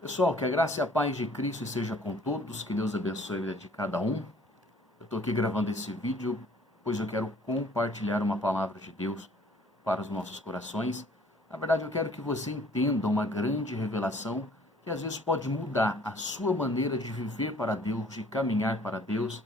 Pessoal, que a graça e a paz de Cristo esteja com todos, que Deus abençoe a vida de cada um. Eu estou aqui gravando esse vídeo, pois eu quero compartilhar uma palavra de Deus para os nossos corações. Na verdade, eu quero que você entenda uma grande revelação que às vezes pode mudar a sua maneira de viver para Deus, de caminhar para Deus.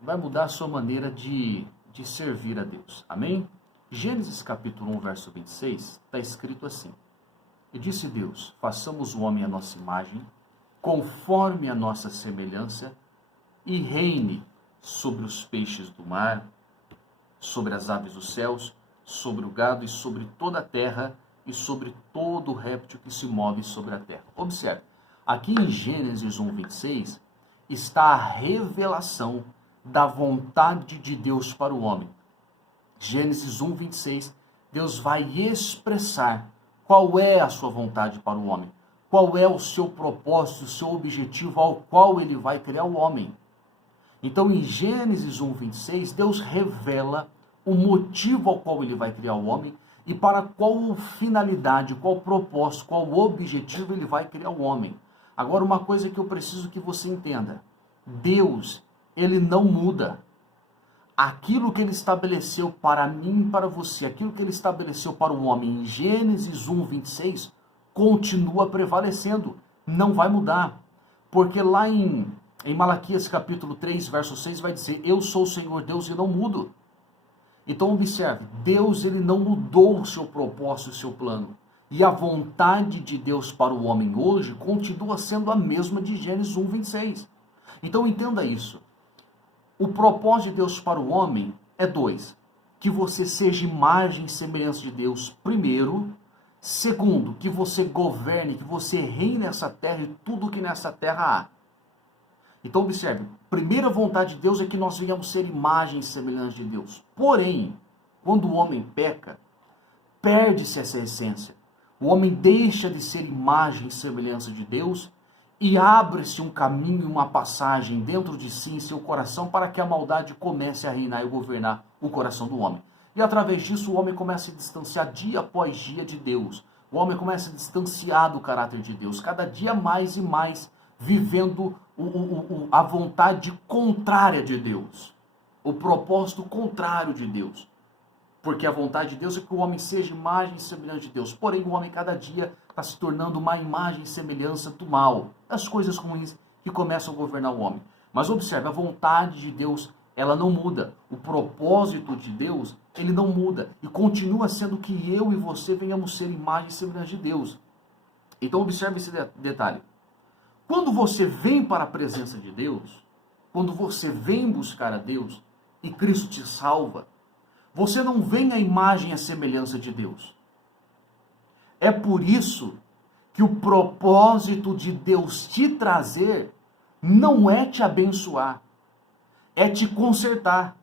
Vai mudar a sua maneira de servir a Deus. Amém? Gênesis capítulo 1, verso 26, está escrito assim: E disse Deus, façamos o homem à nossa imagem, conforme a nossa semelhança, e reine sobre os peixes do mar, sobre as aves dos céus, sobre o gado e sobre toda a terra, e sobre todo o réptil que se move sobre a terra. Observe, aqui em Gênesis 1, 26, está a revelação da vontade de Deus para o homem. Gênesis 1, 26, Deus vai expressar qual é a sua vontade para o homem, qual é o seu propósito, o seu objetivo ao qual ele vai criar o homem. Então, em Gênesis 1, 26, Deus revela o motivo ao qual ele vai criar o homem e para qual finalidade, qual propósito, qual objetivo ele vai criar o homem. Agora, uma coisa que eu preciso que você entenda: Deus, ele não muda. Aquilo que ele estabeleceu para mim e para você, aquilo que ele estabeleceu para o homem em Gênesis 1, 26, continua prevalecendo, não vai mudar. Porque lá em Malaquias capítulo 3, verso 6, vai dizer: Eu sou o Senhor Deus e não mudo. Então observe, Deus, ele não mudou o seu propósito, o seu plano. E a vontade de Deus para o homem hoje continua sendo a mesma de Gênesis 1, 26. Então entenda isso. O propósito de Deus para o homem é dois: que você seja imagem e semelhança de Deus, primeiro. Segundo, que você governe, que você reine nessa terra e tudo que nessa terra há. Então observe, primeira vontade de Deus é que nós venhamos ser imagem e semelhança de Deus. Porém, quando o homem peca, perde-se essa essência. O homem deixa de ser imagem e semelhança de Deus e abre-se um caminho, uma passagem dentro de si, em seu coração, para que a maldade comece a reinar e governar o coração do homem. E através disso o homem começa a se distanciar dia após dia de Deus. O homem começa a se distanciar do caráter de Deus, cada dia mais e mais vivendo a vontade contrária de Deus, o propósito contrário de Deus. Porque a vontade de Deus é que o homem seja imagem e semelhança de Deus. Porém, o homem cada dia está se tornando uma imagem e semelhança do mal, das coisas ruins que começam a governar o homem. Mas observe, a vontade de Deus, ela não muda. O propósito de Deus, ele não muda. E continua sendo que eu e você venhamos ser imagem e semelhança de Deus. Então observe esse detalhe. Quando você vem para a presença de Deus, quando você vem buscar a Deus e Cristo te salva, você não vem à imagem e à semelhança de Deus. É por isso que o propósito de Deus te trazer não é te abençoar, é te consertar.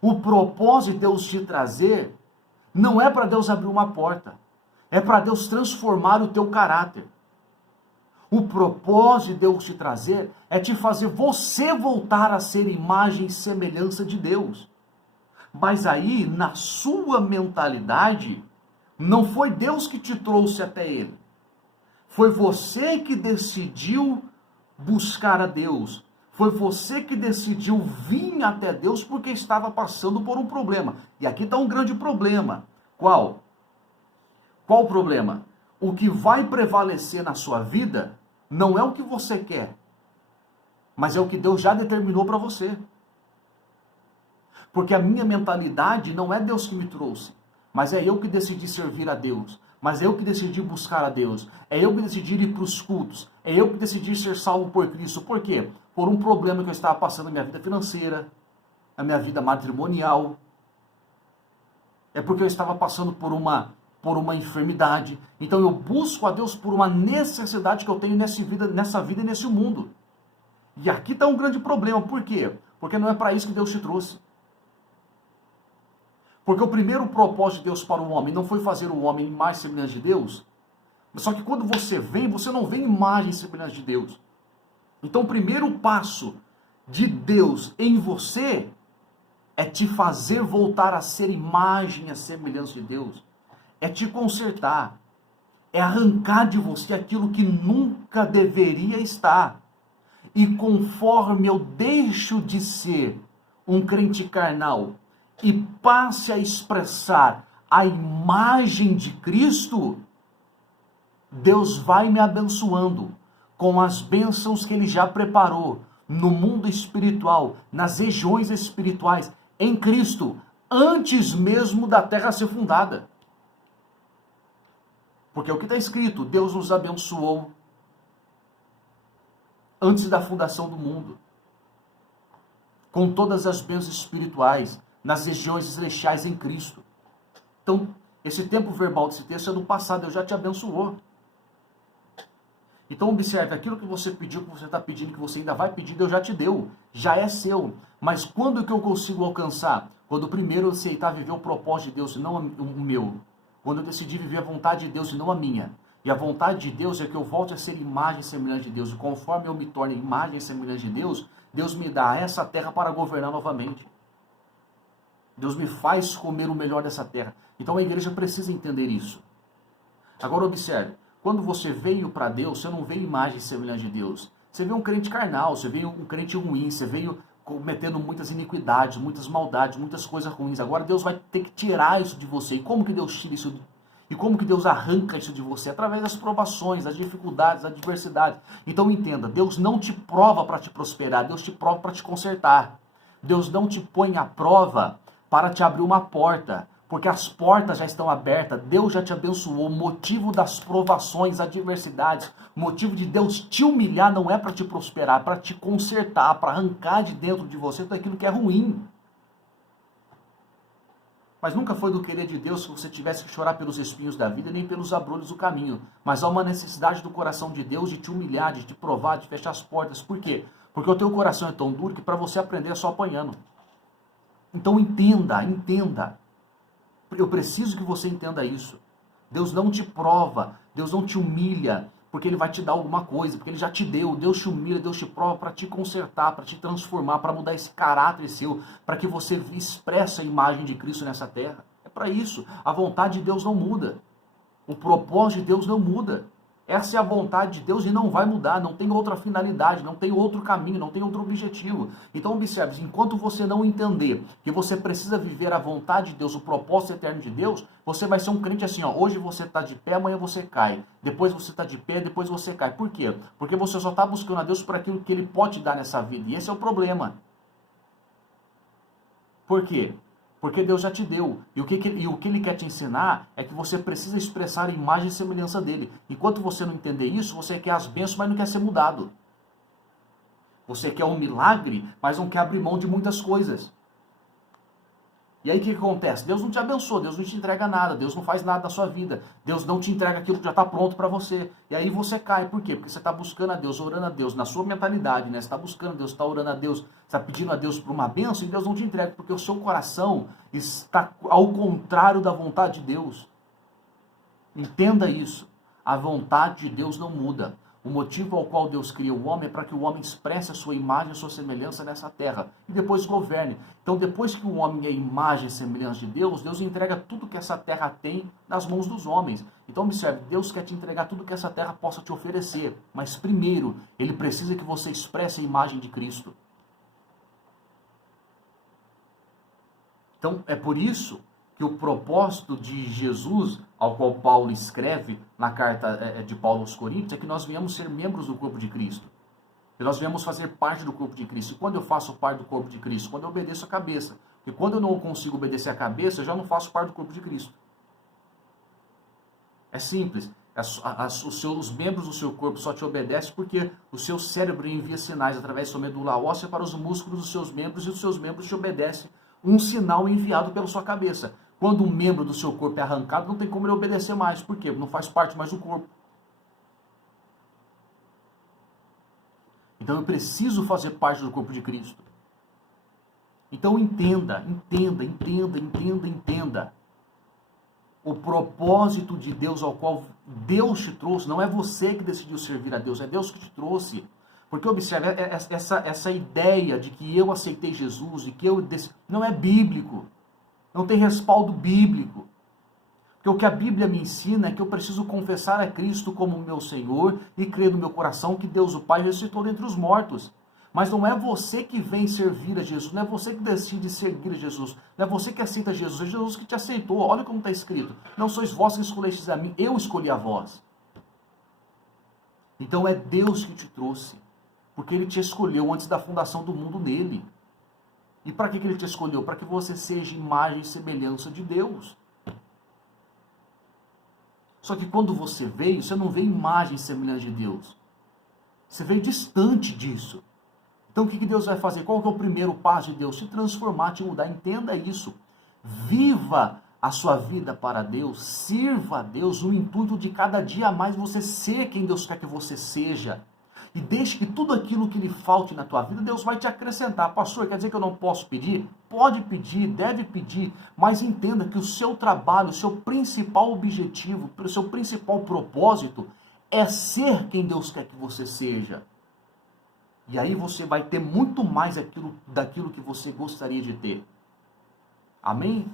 O propósito de Deus te trazer não é para Deus abrir uma porta, é para Deus transformar o teu caráter. O propósito de Deus te trazer é te fazer você voltar a ser imagem e semelhança de Deus. Mas aí, na sua mentalidade, não foi Deus que te trouxe até Ele. Foi você que decidiu buscar a Deus. Foi você que decidiu vir até Deus porque estava passando por um problema. E aqui está um grande problema. Qual? Qual o problema? O que vai prevalecer na sua vida não é o que você quer, mas é o que Deus já determinou para você. Porque a minha mentalidade não é Deus que me trouxe, mas é eu que decidi servir a Deus, mas é eu que decidi buscar a Deus, é eu que decidi ir para os cultos, é eu que decidi ser salvo por Cristo. Por quê? Por um problema que eu estava passando na minha vida financeira, na minha vida matrimonial. É porque eu estava passando por uma enfermidade. Então eu busco a Deus por uma necessidade que eu tenho nessa vida e nesse mundo. E aqui está um grande problema. Por quê? Porque não é para isso que Deus te trouxe. Porque o primeiro propósito de Deus para o homem não foi fazer o homem mais semelhante de Deus. Só que quando você vem, você não vem imagem e semelhança de Deus. Então o primeiro passo de Deus em você é te fazer voltar a ser imagem e a semelhança de Deus. É te consertar. é arrancar de você aquilo que nunca deveria estar. E conforme eu deixo de ser um crente carnal e passe a expressar a imagem de Cristo, Deus vai me abençoando com as bênçãos que Ele já preparou no mundo espiritual, nas regiões espirituais, em Cristo, antes mesmo da terra ser fundada. Porque é o que está escrito, Deus nos abençoou antes da fundação do mundo, com todas as bênçãos espirituais, nas regiões celestiais em Cristo. Então, esse tempo verbal desse texto é do passado, Deus já te abençoou. Então observe, aquilo que você pediu, que você está pedindo, que você ainda vai pedir, Deus já te deu, já é seu. Mas quando que eu consigo alcançar? Quando primeiro eu aceitar viver o propósito de Deus e não o meu. Quando eu decidi viver a vontade de Deus e não a minha. E a vontade de Deus é que eu volte a ser imagem e semelhança de Deus. E conforme eu me torne imagem e semelhança de Deus, Deus me dá essa terra para governar novamente. Deus me faz comer o melhor dessa terra. Então a igreja precisa entender isso. Agora observe, quando você veio para Deus, você não veio imagem e semelhança de Deus. Você veio um crente carnal, você veio um crente ruim, você veio cometendo muitas iniquidades, muitas maldades, muitas coisas ruins. Agora Deus vai ter que tirar isso de você. E como que Deus tira isso? E como que Deus arranca isso de você? Através das provações, das dificuldades, das adversidades. Então entenda, Deus não te prova para te prosperar, Deus te prova para te consertar. Deus não te põe à prova para te abrir uma porta, porque as portas já estão abertas, Deus já te abençoou. O motivo das provações, adversidades, o motivo de Deus te humilhar não é para te prosperar, é para te consertar, para arrancar de dentro de você tudo aquilo que é ruim. Mas nunca foi do querer de Deus que você tivesse que chorar pelos espinhos da vida, nem pelos abrolhos do caminho. Mas há uma necessidade do coração de Deus de te humilhar, de te provar, de fechar as portas. Por quê? Porque o teu coração é tão duro que para você aprender é só apanhando. Então entenda, entenda. Eu preciso que você entenda isso. Deus não te prova, Deus não te humilha, porque Ele vai te dar alguma coisa, porque Ele já te deu. Deus te humilha, Deus te prova para te consertar, para te transformar, para mudar esse caráter seu, para que você expresse a imagem de Cristo nessa terra. É para isso. A vontade de Deus não muda. O propósito de Deus não muda. Essa é a vontade de Deus e não vai mudar, não tem outra finalidade, não tem outro caminho, não tem outro objetivo. Então observe, enquanto você não entender que você precisa viver a vontade de Deus, o propósito eterno de Deus, você vai ser um crente assim, ó, hoje você está de pé, amanhã você cai, depois você está de pé, depois você cai. Por quê? Porque você só está buscando a Deus por aquilo que Ele pode dar nessa vida, e esse é o problema. Por quê? Porque Deus já te deu. E o que Ele quer te ensinar é que você precisa expressar a imagem e semelhança dEle. Enquanto você não entender isso, você quer as bênçãos, mas não quer ser mudado. Você quer um milagre, mas não quer abrir mão de muitas coisas. E aí o que acontece? Deus não te abençoa, Deus não te entrega nada, Deus não faz nada na sua vida, Deus não te entrega aquilo que já está pronto para você. E aí você cai, por quê? Porque você está buscando a Deus, orando a Deus, na sua mentalidade, né? Você está buscando a Deus, está orando a Deus, você está pedindo a Deus por uma bênção e Deus não te entrega, porque o seu coração está ao contrário da vontade de Deus. Entenda isso, a vontade de Deus não muda. O motivo ao qual Deus cria o homem é para que o homem expresse a sua imagem e a sua semelhança nessa terra. E depois governe. Então, depois que o homem é imagem e semelhança de Deus, Deus entrega tudo que essa terra tem nas mãos dos homens. Então, observe, Deus quer te entregar tudo que essa terra possa te oferecer. Mas primeiro, Ele precisa que você expresse a imagem de Cristo. Então, é por isso que o propósito de Jesus, ao qual Paulo escreve na carta de Paulo aos Coríntios, é que nós viemos ser membros do corpo de Cristo. Que nós viemos fazer parte do corpo de Cristo. E quando eu faço parte do corpo de Cristo? Quando eu obedeço a cabeça. Porque quando eu não consigo obedecer a cabeça, eu já não faço parte do corpo de Cristo. É simples. Os membros do seu corpo só te obedecem porque o seu cérebro envia sinais através da sua medula óssea para os músculos dos seus membros e os seus membros te obedecem um sinal enviado pela sua cabeça. Quando um membro do seu corpo é arrancado, não tem como ele obedecer mais. Por quê? Não faz parte mais do corpo. Então eu preciso fazer parte do corpo de Cristo. Então entenda. O propósito de Deus ao qual Deus te trouxe, não é você que decidiu servir a Deus, é Deus que te trouxe. Porque observe, essa ideia de que eu aceitei Jesus, de que não é bíblico. Não tem respaldo bíblico. Porque o que a Bíblia me ensina é que eu preciso confessar a Cristo como meu Senhor e crer no meu coração que Deus o Pai ressuscitou dentre os mortos. Mas não é você que vem servir a Jesus, não é você que decide seguir a Jesus, não é você que aceita Jesus, é Jesus que te aceitou. Olha como está escrito: não sois vós que escolhestes a mim, eu escolhi a vós. Então é Deus que te trouxe, porque Ele te escolheu antes da fundação do mundo nele. E para que Ele te escolheu? Para que você seja imagem e semelhança de Deus. Só que quando você veio, você não veio imagem e semelhança de Deus. Você veio distante disso. Então o que Deus vai fazer? Qual que é o primeiro passo de Deus? Se transformar, te mudar. Entenda isso. Viva a sua vida para Deus. Sirva a Deus no intuito de cada dia mais você ser quem Deus quer que você seja. E deixe que tudo aquilo que lhe falte na tua vida, Deus vai te acrescentar. Pastor, quer dizer que eu não posso pedir? Pode pedir, deve pedir, mas entenda que o seu trabalho, o seu principal objetivo, o seu principal propósito é ser quem Deus quer que você seja. E aí você vai ter muito mais daquilo que você gostaria de ter. Amém?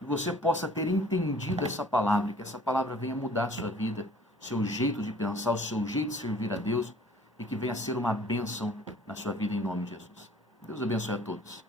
Que você possa ter entendido essa palavra, que essa palavra venha mudar a sua vida, o seu jeito de pensar, o seu jeito de servir a Deus, e que venha ser uma bênção na sua vida em nome de Jesus. Deus abençoe a todos.